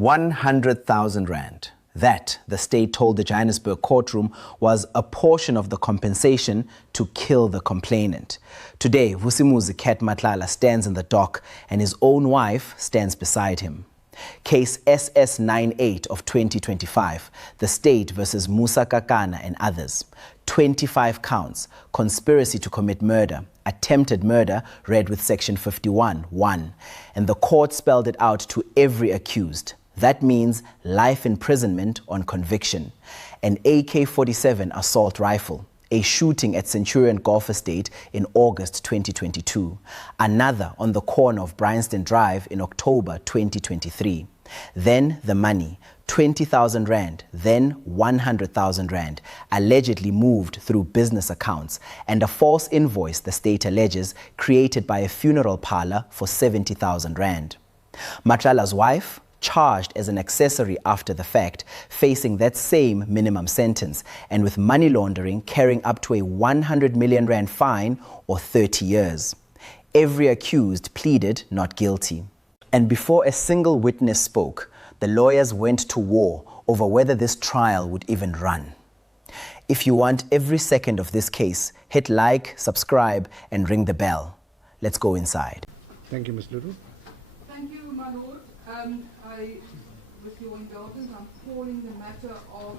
100,000 rand. That, the state told the Johannesburg courtroom, was a portion of the compensation to kill the complainant. Today, Vusimuzi Matlala stands in the dock and his own wife stands beside him. Case SS98 of 2025, the state versus Musa Kakana and others. 25 counts, conspiracy to commit murder, attempted murder, read with section 51(1). And the court spelled it out to every accused. That means life imprisonment on conviction. An AK-47 assault rifle. A shooting at Centurion Golf Estate in August 2022. Another on the corner of Bryanston Drive in October 2023. Then the money, 20,000 rand, then 100,000 rand, allegedly moved through business accounts, and a false invoice, the state alleges, created by a funeral parlour for 70,000 rand. Matlala's wife, charged as an accessory after the fact, facing that same minimum sentence, and with money laundering carrying up to a 100 million rand fine or 30 years. Every accused pleaded not guilty. And before a single witness spoke, the lawyers went to war over whether this trial would even run. If you want every second of this case, hit like, subscribe, and ring the bell. Let's go inside. Thank you, Ms. Ludu. Thank you, my lord. With your indulgence, I'm calling the matter of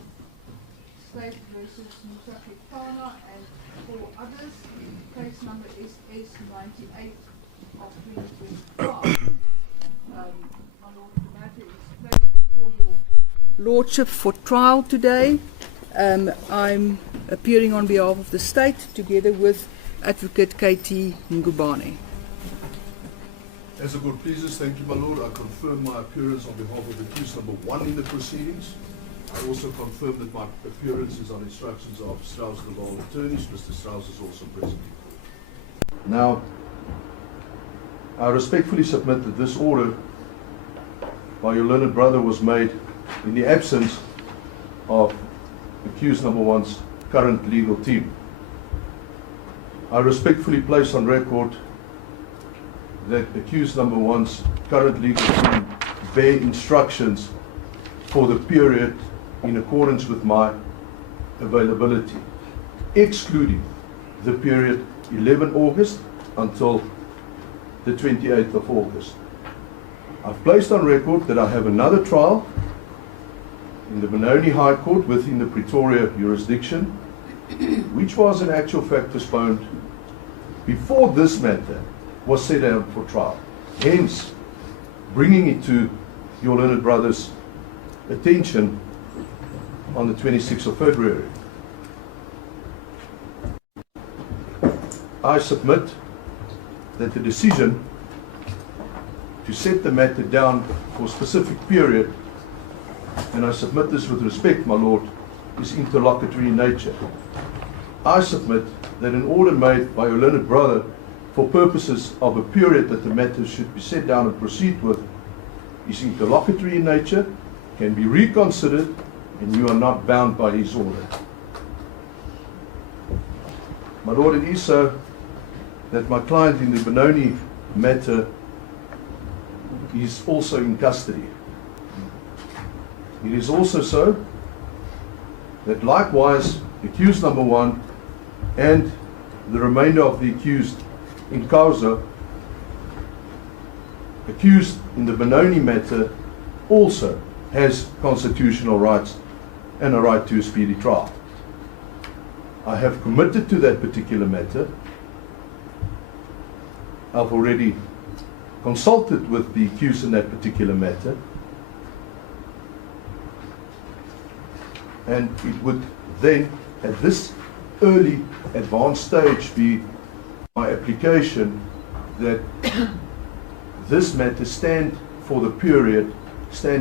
State versus Musa Kakana and 4 others. Case number is SS98 of 2025. My lord, the matter is placed before your lordship for trial today. I'm appearing on behalf of the state together with Advocate Katie Ngubane. As the court pleases, thank you, my lord. I confirm my appearance on behalf of accused number 1 in the proceedings. I also confirm that my appearance is on instructions of Strauss, the law attorneys. Mr. Strauss is also present. Now, I respectfully submit that this order by your learned brother was made in the absence of accused number 1's current legal team. I respectfully place on record that accused number 1's current legal team bear instructions for the period in accordance with my availability, excluding the period 11 August until the 28th of August. I've placed on record that I have another trial in the Benoni High Court within the Pretoria jurisdiction, which was in actual fact postponed before this matter was set out for trial. Hence, bringing it to your learned brother's attention on the 26th of February. I submit that the decision to set the matter down for a specific period, and I submit this with respect, my lord, is interlocutory in nature. I submit that an order made by your learned brother for purposes of a period that the matter should be set down and proceed with is interlocutory in nature, can be reconsidered, and you are not bound by his order. My lord, it is so that my client in the Benoni matter is also in custody. It is also so that likewise accused number 1 and the remainder of the accused in causa, accused in the Benoni matter, also has constitutional rights and a right to a speedy trial. I have committed to that particular matter. I've already consulted with the accused in that particular matter, and it would then, at this early advanced stage, be my application that this matter stand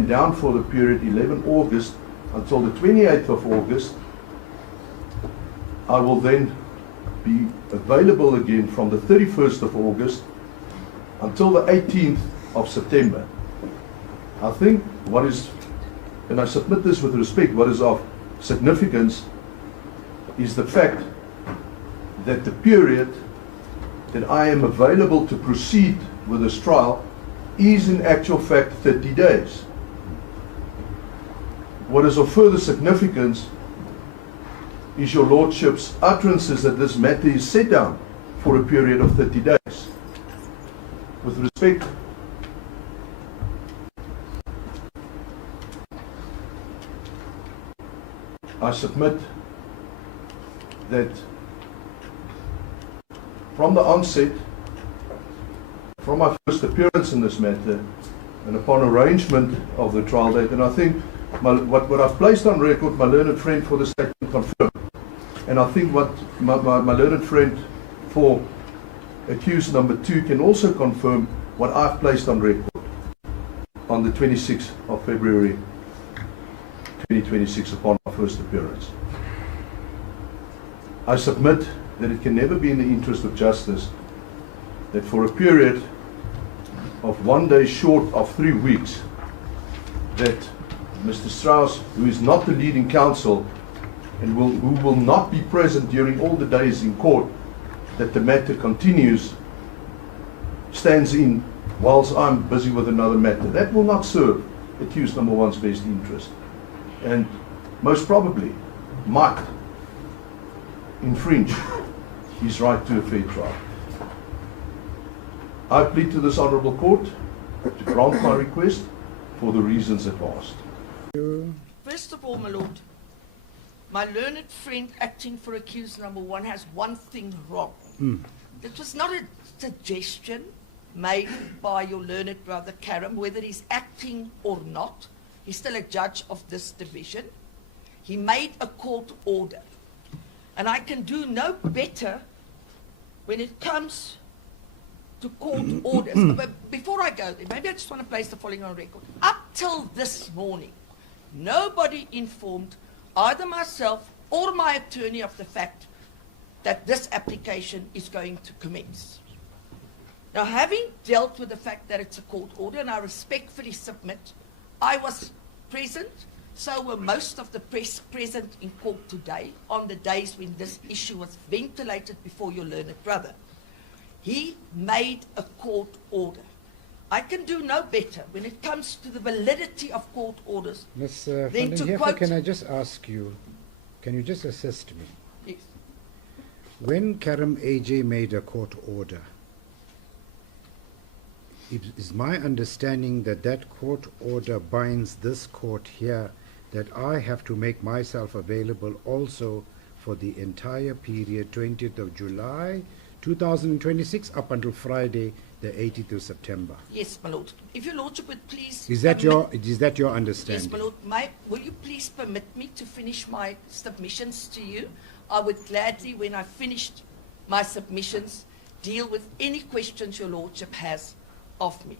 down for the period 11 August until the 28th of August. I will then be available again from the 31st of August until the 18th of September. I think what is, and I submit this with respect, what is of significance is the fact that the period that I am available to proceed with this trial is in actual fact 30 days. what is of further significance is your Lordship's utterances that this matter is set down for a period of 30 days. With respect, I submit that from the onset, from my first appearance in this matter, and upon arrangement of the trial date, and I think what I've placed on record, my learned friend for the state can confirm, and I think what my learned friend for accused number 2 can also confirm what I've placed on record on the 26th of February 2026 upon my first appearance. I submit that it can never be in the interest of justice that for a period of 1 day short of 3 weeks that Mr. Strauss, who is not the leading counsel and who will not be present during all the days in court, that the matter continues, stands in whilst I'm busy with another matter. That will not serve accused number 1's best interest, and most probably might infringe his right to a fair trial. I plead to this honourable court to grant my request for the reasons it asked. First of all, my lord, my learned friend acting for accused number 1 has one thing wrong. It was not a suggestion made by your learned brother Karum, whether he's acting or not. He's still a judge of this division. He made a court order. And I can do no better when it comes to court orders. But before I go there, maybe I just want to place the following on record. Up till this morning, nobody informed either myself or my attorney of the fact that this application is going to commence. Now, having dealt with the fact that it's a court order, and I respectfully submit, I was present, so were most of the press present in court today on the days when this issue was ventilated before your learned brother. He made a court order. I can do no better when it comes to the validity of court orders. Ms. Then to quote, can I just ask you, can you just assist me? yes, When Karum AJ made a court order, it is my understanding that that court order binds this court here, that I have to make myself available also for the entire period 20th of July 2026 up until Friday the 18th of September. yes, my lord. If your lordship would please... Is that your Yes, understanding? my lord. Will you please permit me to finish my submissions to you? I would gladly, when I finished my submissions, deal with any questions your lordship has of me.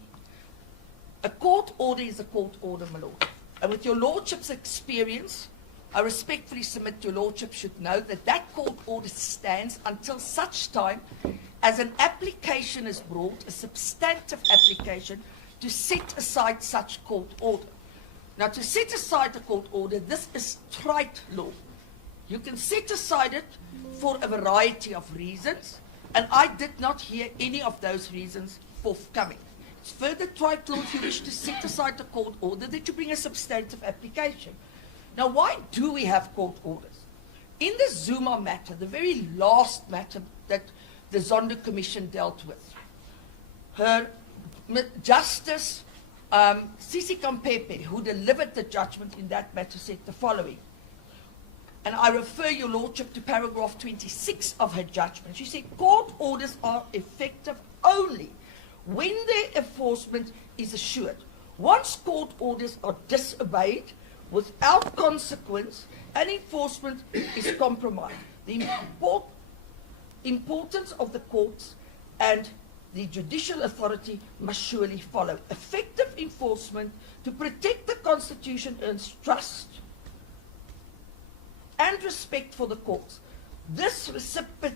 A court order is a court order, my lord. And with your lordship's experience, I respectfully submit your lordship should know that that court order stands until such time as an application is brought, a substantive application, to set aside such court order. Now, to set aside a court order, this is trite law. You can set aside it for a variety of reasons, and I did not hear any of those reasons forthcoming. It's further trite law if you wish to set aside the court order that you bring a substantive application. Now, why do we have court orders? In the Zuma matter, the very last matter that the Zondo Commission dealt with, her Justice Sisi Kampepe, who delivered the judgment in that matter, said the following, and I refer your lordship to paragraph 26 of her judgment. She said, court orders are effective only when their enforcement is assured. Once court orders are disobeyed without consequence and enforcement is compromised, the importance of the courts and the judicial authority must surely follow. Effective enforcement to protect the Constitution earns trust and respect for the courts. This reciprocity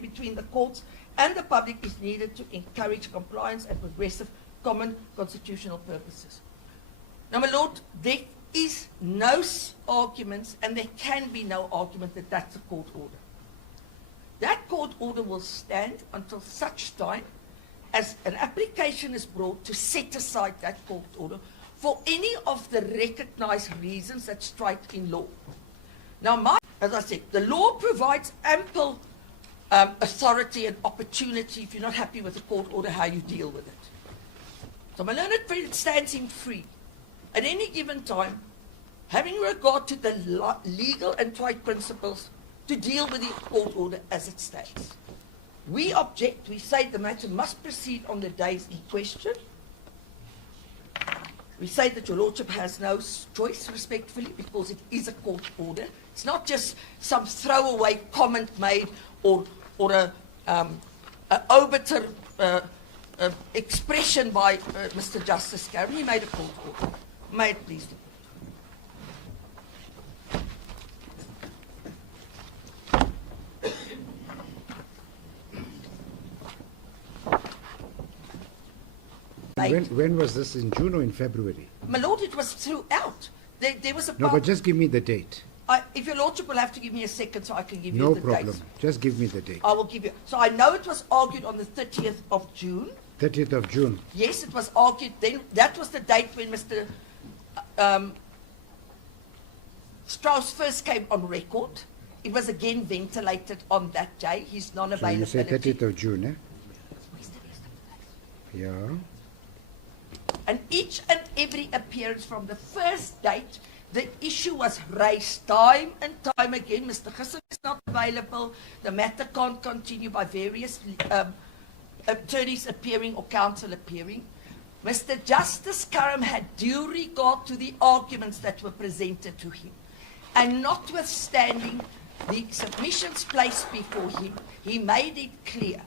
between the courts and the public is needed to encourage compliance and progressive common constitutional purposes. Now, my lord, there is no arguments, and there can be no argument that that's a court order. That court order will stand until such time as an application is brought to set aside that court order for any of the recognized reasons that strike in law. Now, as I said, the law provides ample authority and opportunity, if you're not happy with the court order, how you deal with it. So my learned friend stands him free at any given time, having regard to the legal and right principles, to deal with the court order as it stands. We object. We say the matter must proceed on the days in question. We say that your lordship has no choice, respectfully, because it is a court order. It's not just some throwaway comment made or a obiter expression by Mr. Justice Karum. He made a court order. May it please the When was this, in June or in February? My lord, it was throughout. There was a No, but just give me the date. if your lordship will have to give me a second so I can give No you the problem. dates. Just give me the date. I will give you. So I know it was argued on the 30th of June. 30th of June. Yes, it was argued then. That was the date when Mr. Strauss first came on record. It was again ventilated on that day, his So you non-availability. say 30th of June, eh? Yeah. And each and every appearance from the first date, the issue was raised time and time again. Mr. Gissing is not available. The matter can't continue by various attorneys appearing or counsel appearing. Mr. Justice Karum had due regard to the arguments that were presented to him. And notwithstanding the submissions placed before him, he made it clear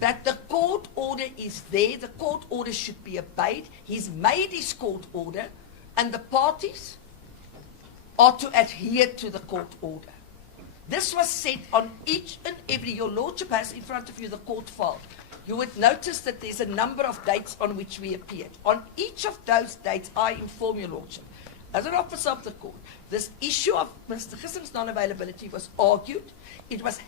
that the court order is there, the court order should be obeyed. He's made his court order, and the parties are to adhere to the court order. This was said on each and every, your lordship has in front of you the court file. You would notice that there's a number of dates on which we appeared. On each of those dates, I inform your lordship, as an officer of the court, this issue of Mr. Gissing's non-availability was argued. It was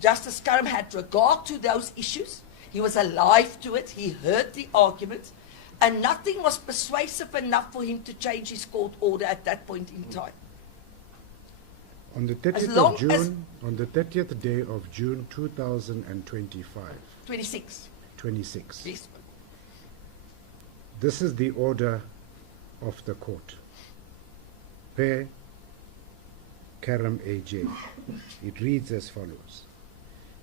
Justice Karum had regard to those issues. He was alive to it. He heard the arguments. And nothing was persuasive enough for him to change his court order at that point in time. On the 30th of June, on the 30th day of June 2025. 26. 26. Yes. This is the order of the court. Per Karum AJ. It reads as follows.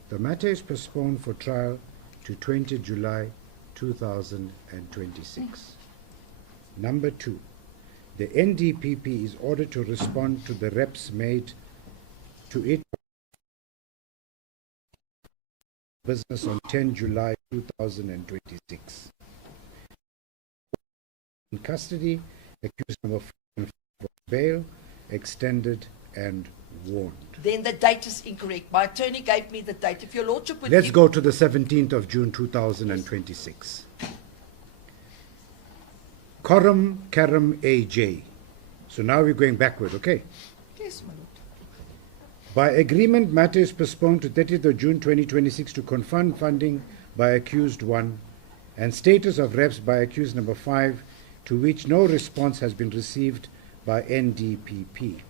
The matter is postponed for trial to 20 July 2026. Number 2. The NDPP is ordered to respond to the reps made to it business on 10 July 2026. In custody, accused number 4 bail, extended and warned. Then the date is incorrect. My attorney gave me the date. If your lordship would Let's go to the 17th of June 2026. Karum AJ. So now we're going backward, okay? Yes, my lord. By agreement, matter is postponed to 30th of June 2026 to confirm funding by accused 1 and status of reps by accused number 5, to which no response has been received by NDPP.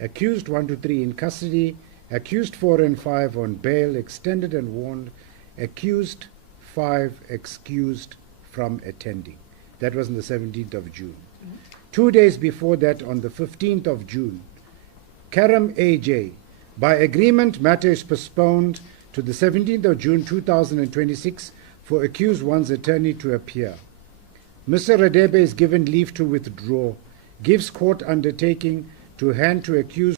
Accused 1 to 3 in custody, accused 4 and 5 on bail, extended and warned, accused 5 excused from attending. That was on the 17th of June. 2 days before that, on the 15th of June, Karum AJ, by agreement, matter is postponed to the 17th of June 2026 for accused 1's attorney to appear. Mr. Radebe is given leave to withdraw, gives court undertaking to hand to accused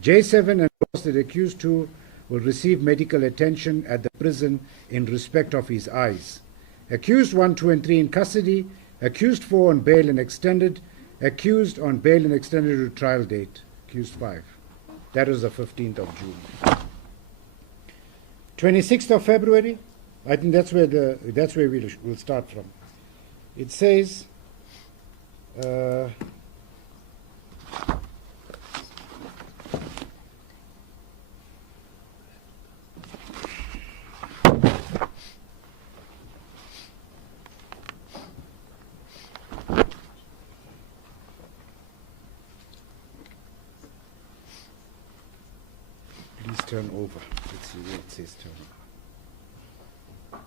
J7 and that accused 2 will receive medical attention at the prison in respect of his eyes. Accused 1, 2 and 3 in custody, accused 4 on bail and extended, accused on bail and extended to trial date, accused 5. That is the 15th of June. 26th of February, I think that's where we'll start from. It says turn over. Let's see where it says turn over.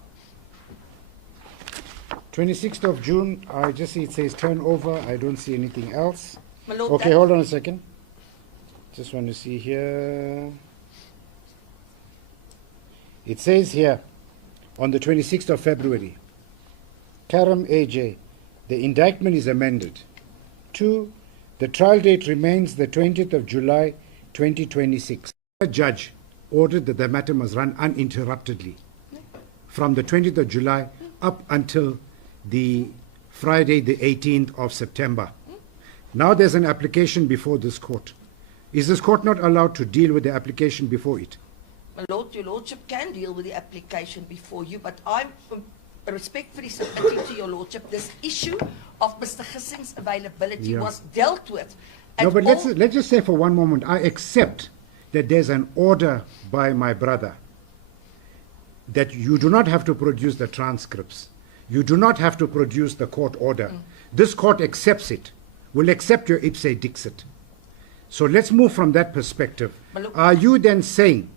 26th of June, I just see it says turn over. I don't see anything else. My Lord, Okay, that- hold on a second. Just want to see here. It says here, on the 26th of February, Karum AJ, the indictment is amended. 2. The trial date remains the 20th of July 2026. The judge ordered that the matter must run uninterruptedly from the 20th of July up until the Friday, the 18th of September. Now there's an application before this court. Is this court not allowed to deal with the application before it? My Lord, your Lordship can deal with the application before you, but I'm respectfully submitting to your Lordship this issue of Mr. Gissing's availability Yeah. was dealt with. No, And but all- let's just say for one moment, I accept that there's an order by my brother that you do not have to produce the transcripts. You do not have to produce the court order. This court accepts it, will accept your ipse dixit. So let's move from that perspective. But look- Are you then saying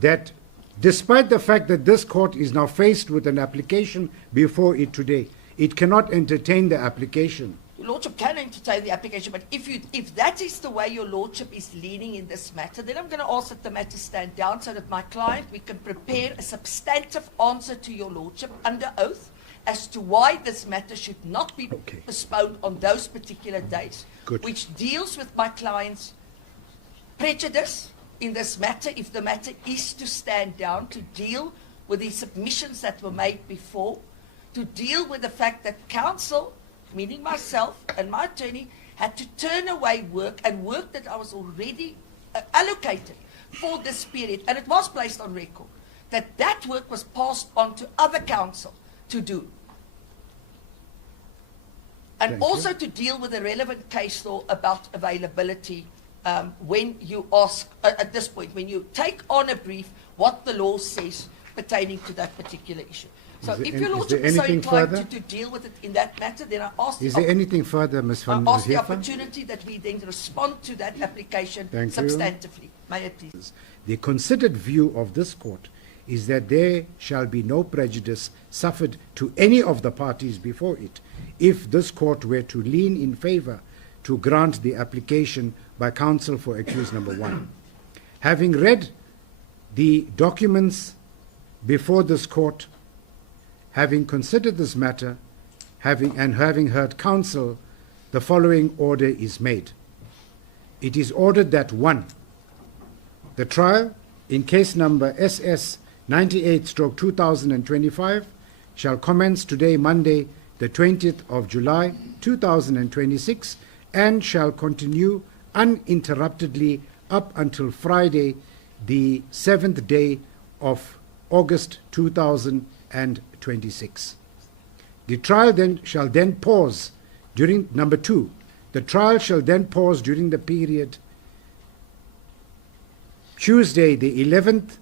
that despite the fact that this court is now faced with an application before it today, it cannot entertain the application? Your Lordship can entertain the application, but if that is the way your Lordship is leaning in this matter, then I'm going to ask that the matter stand down so that my client, we can prepare a substantive answer to your Lordship under oath as to why this matter should not be Okay. postponed on those particular days, Good. which deals with my client's prejudice in this matter, if the matter is to stand down, to deal with the submissions that were made before, to deal with the fact that counsel, meaning myself and my attorney, had to turn away work and work that I was already allocated for this period, and it was placed on record, that work was passed on to other counsel to do. And Thank also to deal with the relevant case law about availability when you ask, at this point, when you take on a brief, what the law says pertaining to that particular issue. So Is there if an- your is Lordship there is so anything inclined further? to deal with it in that matter, then I ask Is the there anything further, Ms. van I ask the Heerden? opportunity that we then respond to that application Thank you. substantively. May it please. The considered view of this court is that there shall be no prejudice suffered to any of the parties before it if this court were to lean in favor to grant the application by counsel for accused number 1. Having read the documents before this court, having considered this matter, having heard counsel, the following order is made. It is ordered that 1. The trial in case number SS 98/2025 shall commence today, Monday, the 20th of July, 2026, and shall continue uninterruptedly up until Friday, the 7th day of August 2026. The trial shall then pause during, number 2, the trial shall then pause during the period Tuesday, the 11th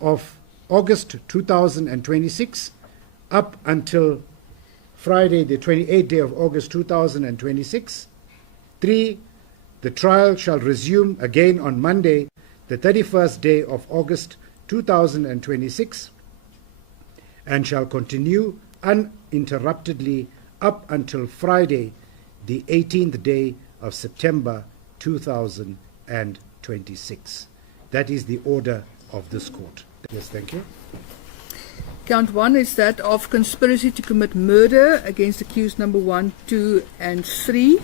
of August 2026, up until Friday, the 28th day of August 2026. 3. The trial shall resume again on Monday, the 31st day of August 2026, and shall continue uninterruptedly up until Friday, the 18th day of September 2026. That is the order of this court. Yes, thank you. Count 1 is that of conspiracy to commit murder against accused number 1, 2, and 3,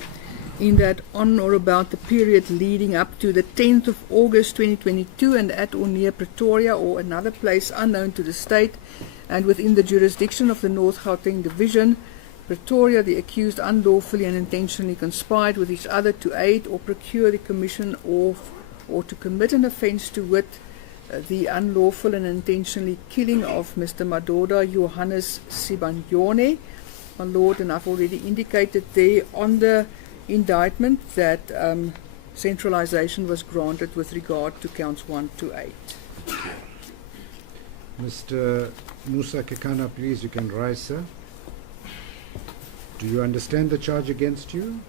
in that on or about the period leading up to the 10th of August 2022 and at or near Pretoria or another place unknown to the state and within the jurisdiction of the North Gauteng Division, Pretoria, the accused unlawfully and intentionally conspired with each other to aid or procure the commission of or to commit an offence, to wit, the unlawful and intentionally killing of Mr. Madoda Johannes Sibanyone, my Lord, and I've already indicated there on the indictment that centralization was granted with regard to counts 1 to 8. Mr. Musa Kakana, please, you can rise, sir. Do you understand the charge against you?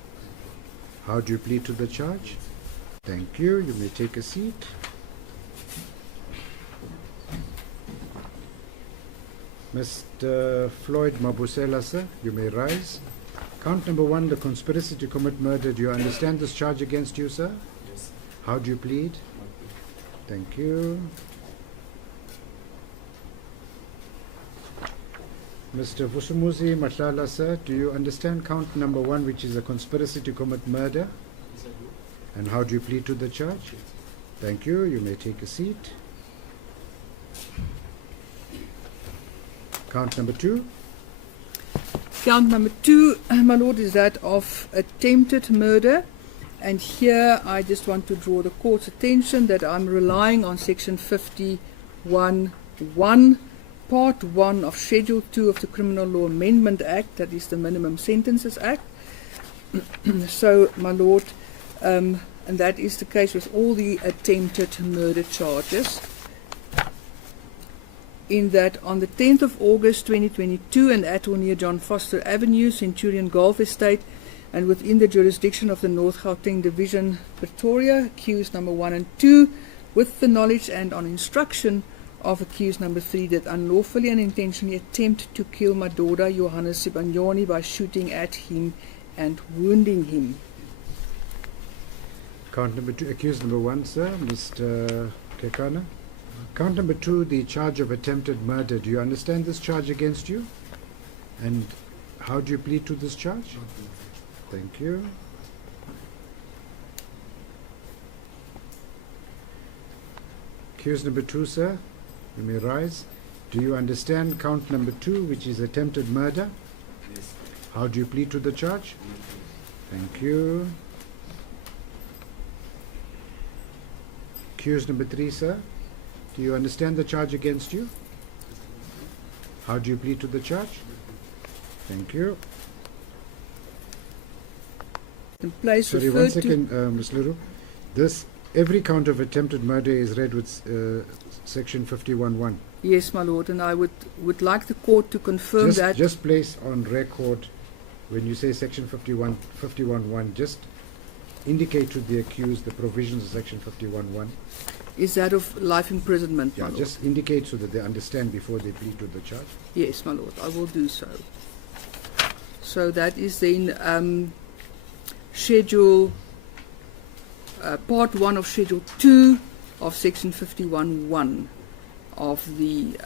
How do you plead to the charge? Thank you. You may take a seat. Mr. Floyd Mabusela, sir, you may rise. Count number 1, the conspiracy to commit murder. Do you understand this charge against you, sir? Yes. How do you plead? Thank you. Mr. Vusimuzi Matlala, sir, do you understand count number 1, which is a conspiracy to commit murder? Yes, I do. And how do you plead to the charge? Thank you. You may take a seat. Count number 2. Count number 2, my lord, is that of attempted murder. And here I just want to draw the court's attention that I'm relying on section 51(1), part 1 of schedule 2 of the Criminal Law Amendment Act, that is the Minimum Sentences Act. So, my lord, and that is the case with all the attempted murder charges. In that on the 10th of August 2022 and at or near John Foster Avenue, Centurion Golf Estate, and within the jurisdiction of the North Gauteng Division, Pretoria, accused number 1 and 2, with the knowledge and on instruction of accused number 3, that unlawfully and intentionally attempt to kill Madoda Johannes Sibanyoni by shooting at him and wounding him. Count number 2, accused number 1, sir, Mr. Kakana. Count number 2, the charge of attempted murder. Do you understand this charge against you? And how do you plead to this charge? Thank you. Accused number 2, sir, you may rise. Do you understand count number 2, which is attempted murder? Yes. How do you plead to the charge? Thank you. Accused number 3, sir, do you understand the charge against you? How do you plead to the charge? Thank you. The place Sorry, referred one second, Ms. Luru. This, every count of attempted murder is read with section 51(1). Yes, my lord, and I would like the court to confirm that. Just place on record, when you say section 51(1), just indicate to the accused the provisions of section 51(1). Is that of life imprisonment, my Yeah, lord? just indicate so that they understand before they plead to the charge. Yes, my lord, I will do so. So that is then schedule, part 1 of schedule 2 of section 51(1) of the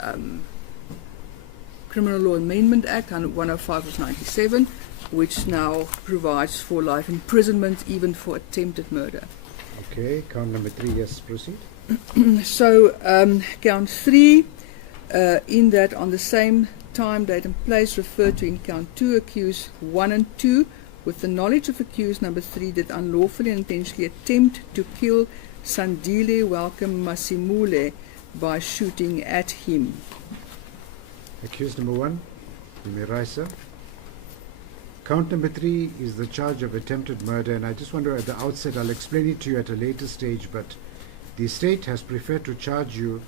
Criminal Law Amendment Act 105 of 97, which now provides for life imprisonment even for attempted murder. Okay, count number 3, yes, proceed. So count 3, in that on the same time, date and place referred to in count 2, accused 1 and 2, with the knowledge of accused number 3, that unlawfully and intentionally attempt to kill Sandile Welcome Masimule by shooting at him. Accused number 1, you may rise, sir. Count number 3 is the charge of attempted murder, and I just wonder at the outset, I'll explain it to you at a later stage, but the state has preferred to charge you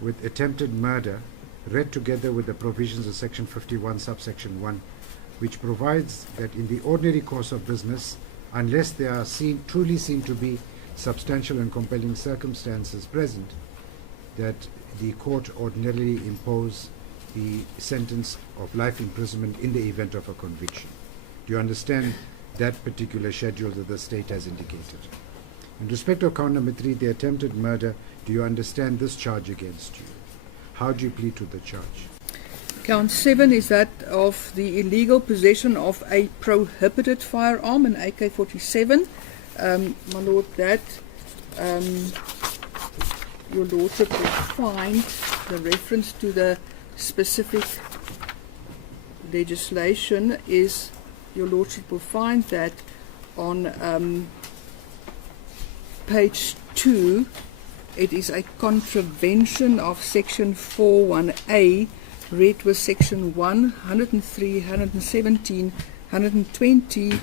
with attempted murder, read together with the provisions of section 51 subsection 1, which provides that in the ordinary course of business, unless there are truly seen to be substantial and compelling circumstances present, that the court ordinarily impose the sentence of life imprisonment in the event of a conviction. Do you understand that particular schedule that the state has indicated? In respect of count number 3, the attempted murder, do you understand this charge against you? How do you plead to the charge? Count 7 is that of the illegal possession of a prohibited firearm, an AK-47. My lord, that your lordship will find the reference to the specific legislation is, your lordship will find that on page 2, it is a contravention of section 41A, read with section 1, 103, 117, 120,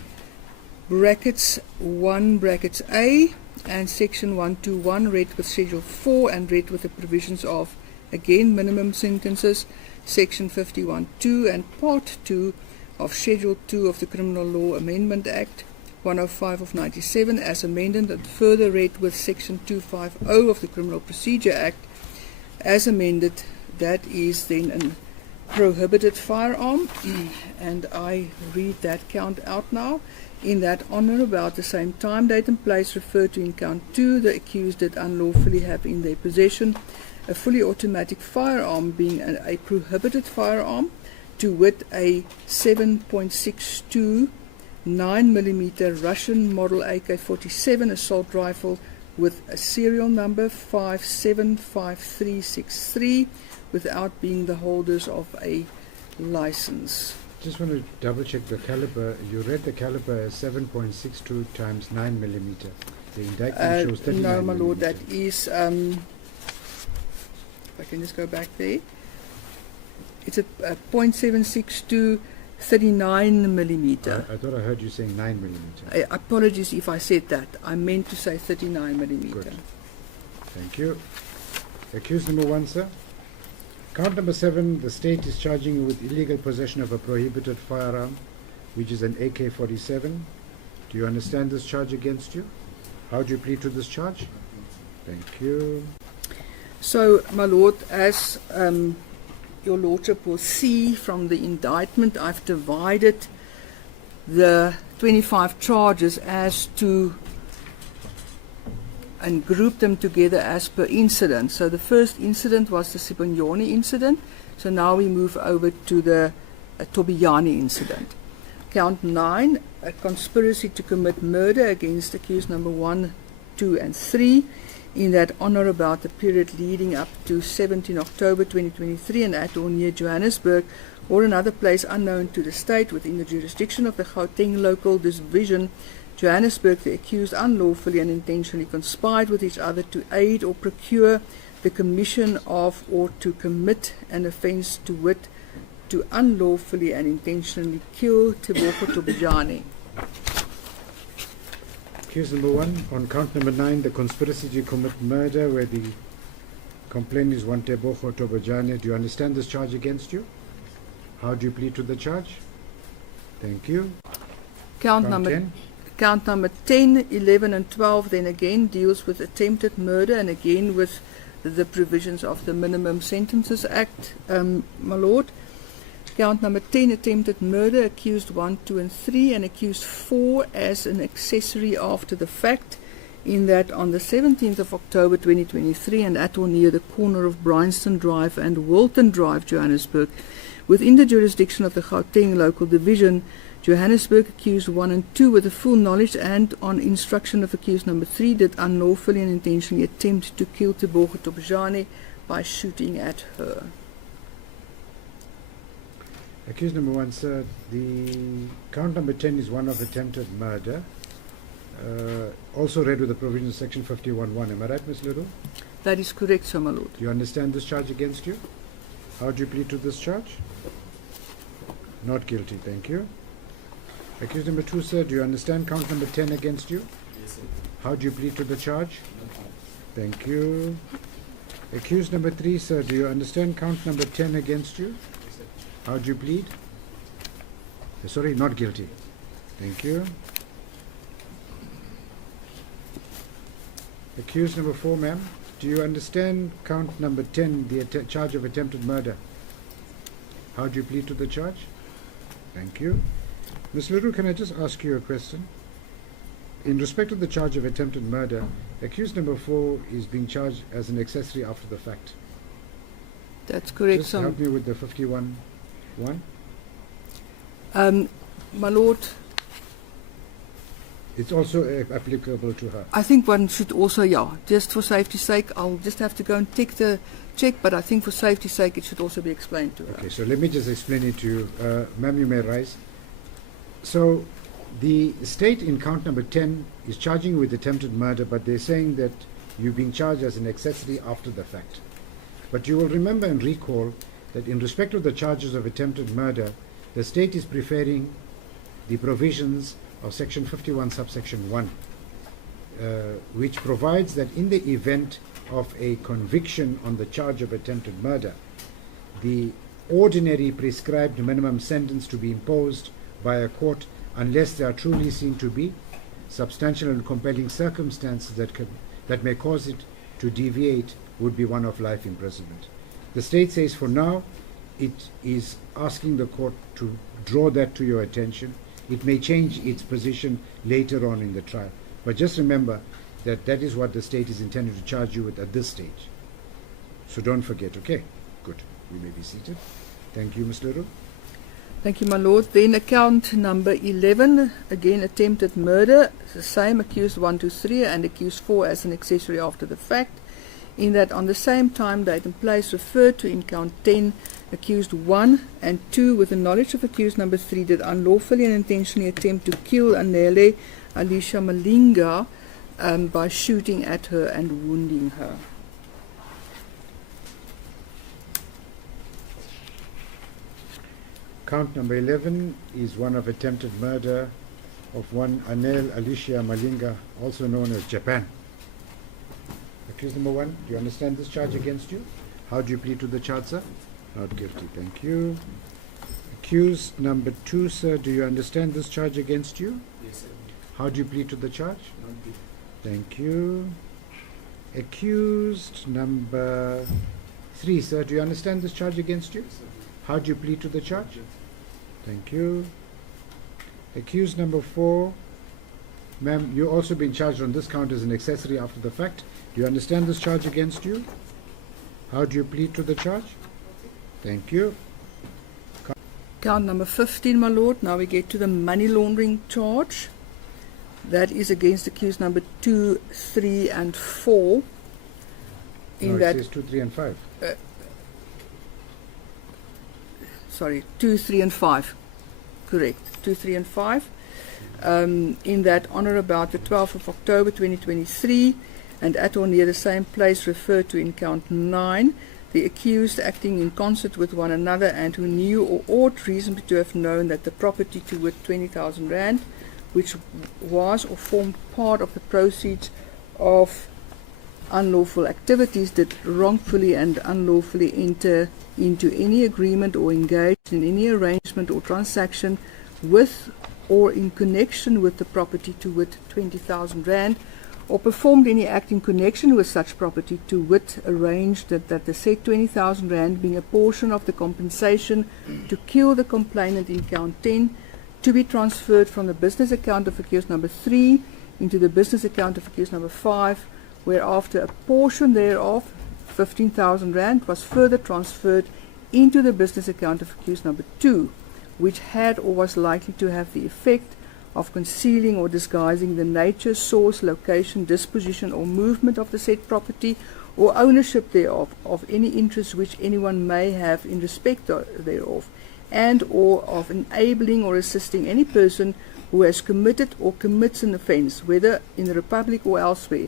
brackets 1, brackets A, and section 121, read with schedule 4, and read with the provisions of, again, minimum sentences, section 51(2) and part 2 of schedule 2 of the Criminal Law Amendment Act 105 of 97, as amended, and further read with section 250 of the Criminal Procedure Act, as amended. That is then prohibited firearm, and I read that count out now. In that on or about the same time, date and place referred to in count 2, the accused did unlawfully have in their possession a fully automatic firearm, being a prohibited firearm, to wit a 7.62 9mm Russian model AK-47 assault rifle with a serial number 575363, without being the holders of a license. Just want to double check the caliber. You read the caliber as 7.62 times 9mm. The indictment shows 39 No, my lord, that millimeter. is, if I can just go back there, it's a .762 39mm. I thought I heard you saying 9mm. Apologies if I said that. I meant to say 39mm. Good. Thank you. Accused number 1, sir. Count number 7, the state is charging you with illegal possession of a prohibited firearm, which is an AK-47. Do you understand this charge against you? How do you plead to this charge? Thank you. So, my lord, as your lordship will see from the indictment, I've divided the 25 charges as to and grouped them together as per incident. So the first incident was the Sibonyoni incident. So now we move over to the Tobiani incident. Count 9, a conspiracy to commit murder against accused number 1, 2 and 3 in that on or about the period leading up to 17 October 2023 and at or near Johannesburg or another place unknown to the state within the jurisdiction of the Gauteng local division, Johannesburg, the accused unlawfully and intentionally conspired with each other to aid or procure the commission of or to commit an offence, to wit, to unlawfully and intentionally kill Tebogo Tobijane. Accused number 1, on count number 9, the conspiracy to commit murder where the complainant is one Tebogo Tobijane. Do you understand this charge against you? How do you plead to the charge? Thank you. Count number 10, 11 and 12 then again deals with attempted murder and again with the provisions of the Minimum Sentences Act, my lord. Count number 10, attempted murder, accused 1, 2 and 3 and accused 4 as an accessory after the fact in that on the 17th of October 2023 and at or near the corner of Bryanston Drive and Wilton Drive, Johannesburg, within the jurisdiction of the Gauteng local division, Johannesburg, accused 1 and 2 with the full knowledge and on instruction of accused number 3 did unlawfully and intentionally attempt to kill Tebogo Tobijane by shooting at her. Accused number 1, sir, the count number 10 is one of attempted murder, also read with the provisions of section 51(1). Am I right, Ms. Little? That is correct, sir, my lord. Do you understand this charge against you? How do you plead to this charge? Not guilty, thank you. Accused number 2, sir, do you understand count number 10 against you? Yes, sir. How do you plead to the charge? No problem. Thank you. Accused number 3, sir, do you understand count number 10 against you? Yes, sir. How do you plead? Sorry, not guilty. Thank you. Accused number 4, ma'am, do you understand count number 10, the charge of attempted murder? How do you plead to the charge? Thank you. Ms. Little, can I just ask you a question? In respect of the charge of attempted murder, accused number 4 is being charged as an accessory after the fact. That's correct, Just sir. help me with the 51(1). My lord, It's also applicable to her. I think one should also, just for safety's sake, I'll just have to go and take the check, but I think for safety's sake it should also be explained to her. Okay, so let me just explain it to you. Ma'am, you may rise. So the state in count number 10 is charging you with attempted murder, but they're saying that you're being charged as an accessory after the fact. But you will remember and recall that in respect of the charges of attempted murder, the state is preferring the provisions of section 51 subsection 1, which provides that in the event of a conviction on the charge of attempted murder, the ordinary prescribed minimum sentence to be imposed by a court, unless there are truly seen to be substantial and compelling circumstances that may cause it to deviate, would be one of life imprisonment. The state says for now it is asking the court to draw that to your attention. It may change its position later on in the trial. But just remember that that is what the state is intending to charge you with at this stage. So don't forget, okay? Good. You may be seated. Thank you, Ms. Leroux. Thank you, my lord. Then account number 11, again attempted murder, the same, accused 1 to 3 and accused 4 as an accessory after the fact, in that on the same time, date and place referred to in count 10, accused 1 and 2 with the knowledge of accused number 3 did unlawfully and intentionally attempt to kill Anele Alicia Malinga by shooting at her and wounding her. Count number 11 is one of attempted murder of one Anel Alicia Malinga, also known as Japan. Accused number 1, do you understand this charge against you? How do you plead to the charge, sir? Not guilty, thank you. Accused number 2, sir, do you understand this charge against you? Yes, sir. How do you plead to the charge? Not guilty. Thank you. Accused number 3, sir, do you understand this charge against you? Yes, sir. How do you plead to the charge? Thank you. Accused number 4, ma'am, you've also been charged on this count as an accessory after the fact. Do you understand this charge against you? How do you plead to the charge? Thank you. Count number 15, my lord. Now we get to the money laundering charge. That is against accused number 2, 3 and 4. No, it says 2, 3 and 5. Sorry, 2, 3 and 5. Correct. 2, 3 and 5. In that on or about the 12th of October 2023 and at or near the same place referred to in count 9, the accused acting in concert with one another and who knew or ought reasonably to have known that the property to wit 20,000 rand, which was or formed part of the proceeds of unlawful activities, did wrongfully and unlawfully enter into any agreement or engage in any arrangement or transaction with or in connection with the property to wit 20,000 rand, or performed any act in connection with such property to wit arranged that the said 20,000 rand being a portion of the compensation to kill the complainant in count 10 to be transferred from the business account of accused number 3 into the business account of accused number 5, whereafter a portion thereof, 15,000 rand, was further transferred into the business account of accused number 2, which had or was likely to have the effect of concealing or disguising the nature, source, location, disposition or movement of the said property or ownership thereof, of any interest which anyone may have in respect thereof, and or of enabling or assisting any person who has committed or commits an offence, whether in the Republic or elsewhere,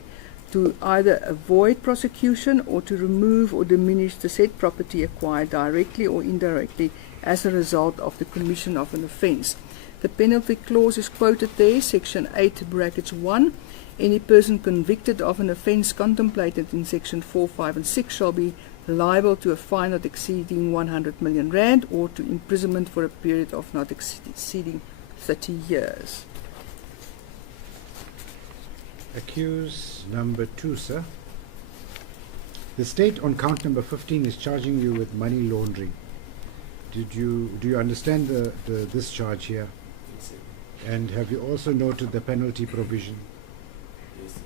to either avoid prosecution or to remove or diminish the said property acquired directly or indirectly as a result of the commission of an offence. The penalty clause is quoted there, section 8 brackets 1. Any person convicted of an offence contemplated in section 4, 5 and 6 shall be liable to a fine not exceeding 100 million rand or to imprisonment for a period of not exceeding 30 years. Accused number 2, sir. The state on count number 15 is charging you with money laundering. Do you understand this charge here? Yes, sir. And have you also noted the penalty provision? Yes, sir.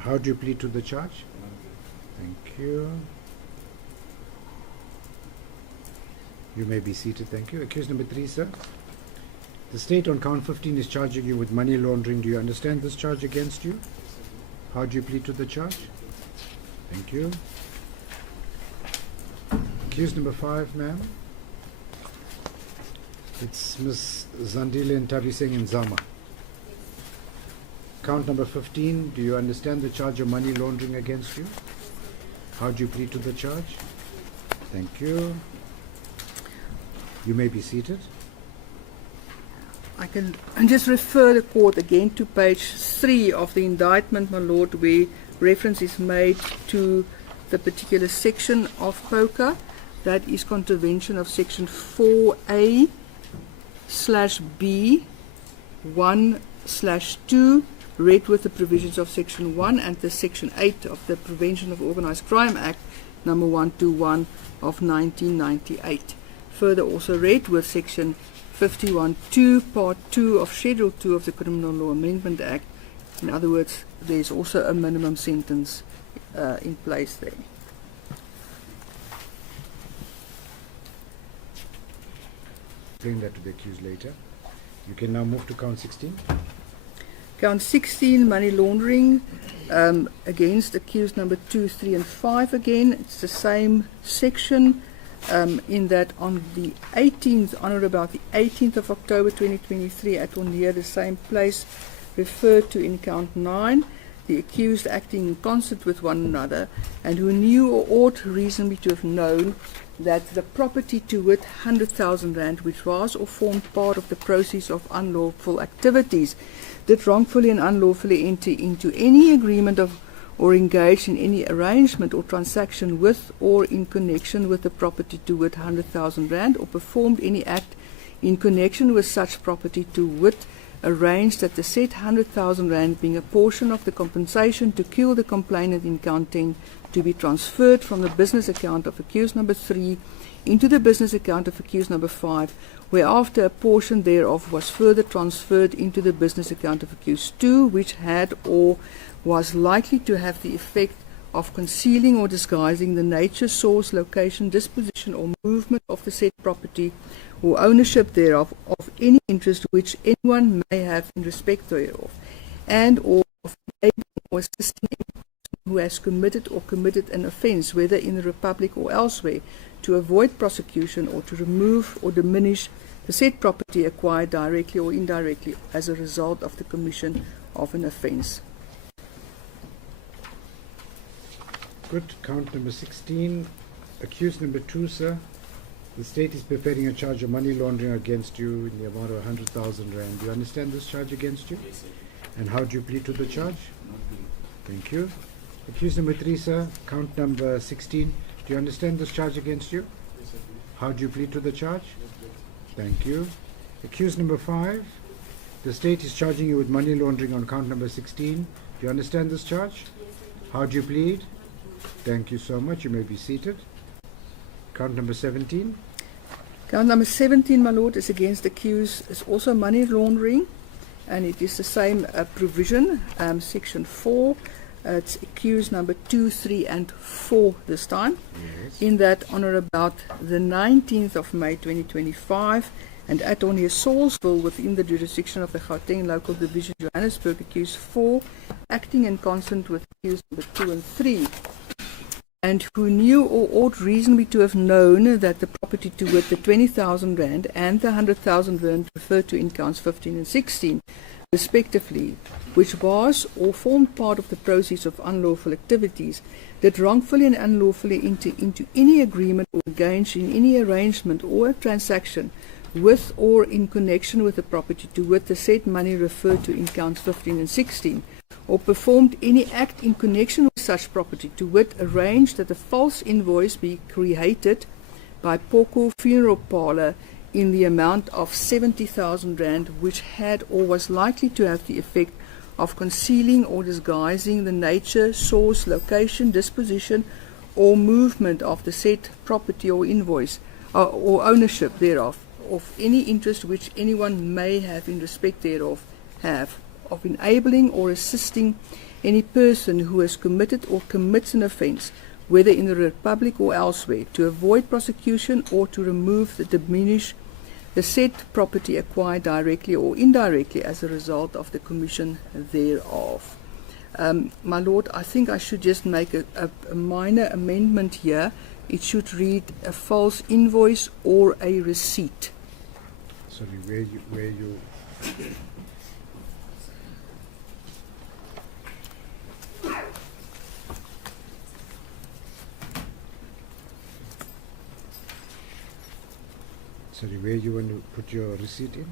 How do you plead to the charge? Not guilty. Thank you. You may be seated, thank you. Accused number 3, sir. The state on count 15 is charging you with money laundering. Do you understand this charge against you? How do you plead to the charge? Thank you. Accused number 5, ma'am. It's Ms. Zandile Ntabiseng in Zama. Count number 15, do you understand the charge of money laundering against you? How do you plead to the charge? Thank you. You may be seated. I can just refer the court again to page 3 of the indictment, my lord, where reference is made to the particular section of POCA, that is contravention of section 4A/B 1/2, read with the provisions of section 1 and the section 8 of the Prevention of Organised Crime Act number 121 of 1998. Further also read with section 51(2) part 2 of schedule 2 of the Criminal Law Amendment Act. In other words, there's also a minimum sentence in place there. Explain that to the accused later. You can now move to count 16. Count 16, money laundering, against accused number 2, 3 and 5 again. It's the same section, in that on the 18th, on or about the 18th of October 2023, at or near the same place referred to in count 9, the accused acting in concert with one another and who knew or ought reasonably to have known that the property, to wit 100,000 rand, which was or formed part of the proceeds of unlawful activities, did wrongfully and unlawfully enter into any agreement of or engage in any arrangement or transaction with or in connection with the property, to wit 100,000 rand, or performed any act in connection with such property, to wit arranged that the said 100,000 rand, being a portion of the compensation to kill the complainant in count 10, to be transferred from the business account of accused number 3 into the business account of accused number 5, whereafter a portion thereof was further transferred into the business account of accused 2, which had or was likely to have the effect of concealing or disguising the nature, source, location, disposition or movement of the said property or ownership thereof, of any interest which anyone may have in respect thereof, and or of enabling or assisting any person who has committed an offence, whether in the Republic or elsewhere, to avoid prosecution or to remove or diminish the said property acquired directly or indirectly as a result of the commission of an offence. Good. Count number 16. Accused number 2, sir. The state is preparing a charge of money laundering against you in the amount of 100,000 rand. Do you understand this charge against you? Yes, sir. And how do you plead to the charge? Not guilty. Thank you. Accused number 3, sir. Count number 16. Do you understand this charge against you? Yes, sir. How do you plead to the charge? Yes, sir. Thank you. Accused number 5. The state is charging you with money laundering on count number 16. Do you understand this charge? How do you plead? Thank you so much. You may be seated. Count number 17. Count number 17, my lord, is against the accused, is also money laundering, and it is the same provision, section 4. It's accused number 2, 3 and 4 this time. Yes. In that on or about the 19th of May 2025 and at or near Salisbury within the jurisdiction of the Gauteng Local Division, Johannesburg, accused 4, acting in concert with accused number 2 and 3, and who knew or ought reasonably to have known that the property, to wit the 20,000 rand and the 100,000 rand referred to in counts 15 and 16, respectively, which was or formed part of the proceeds of unlawful activities, did wrongfully and unlawfully enter into any agreement or engage in any arrangement or transaction with or in connection with the property, to wit the said money referred to in counts 15 and 16, or performed any act in connection with such property, to wit arranged that a false invoice be created by Poco Funeral Parlour in the amount of 70,000 rand, which had or was likely to have the effect of concealing or disguising the nature, source, location, disposition or movement of the said property or invoice or ownership thereof, of any interest which anyone may have in respect thereof, of enabling or assisting any person who has committed or commits an offence, whether in the Republic or elsewhere, to avoid prosecution or to remove, diminish the said property acquired directly or indirectly as a result of the commission thereof. My lord, I think I should just make a minor amendment here. It should read a false invoice or a receipt. Sorry, where you Sorry, where you want to put your receipt in?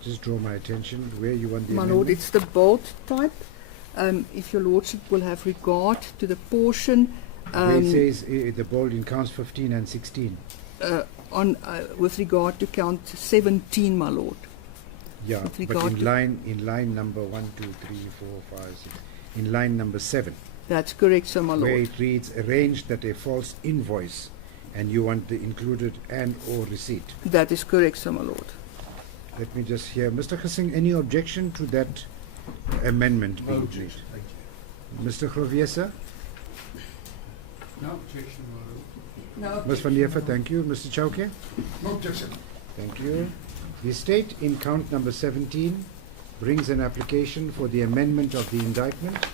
Just draw my attention where you want the My amendment. lord, it's the bold type. If your lordship will have regard to the portion Where it says the bold in counts 15 and 16. With regard to count 17, my lord. Yeah, With but regard in line number 1, 2, 3, 4, 5, 6. In line number 7. That's correct, sir, my where lord. it reads, arranged that a false invoice, and you want the included and or receipt. That is correct, sir, my lord. Let me just hear. Mr. Khassing, any objection to that amendment No being made? objection, thank you. Mr. Groviesa? No objection, my lord. No Ms. Van Diever, thank you. Mr. Chauke? No objection. Thank you. The state in count number 17 brings an application for the amendment of the indictment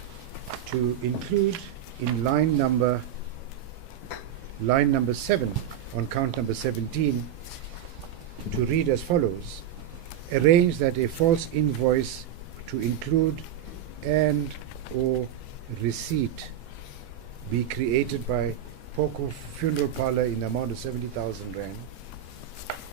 to include in line number 7 on count number 17 to read as follows: arrange that a false invoice to include and or receipt be created by Poco Funeral Parlour in the amount of 70,000 rand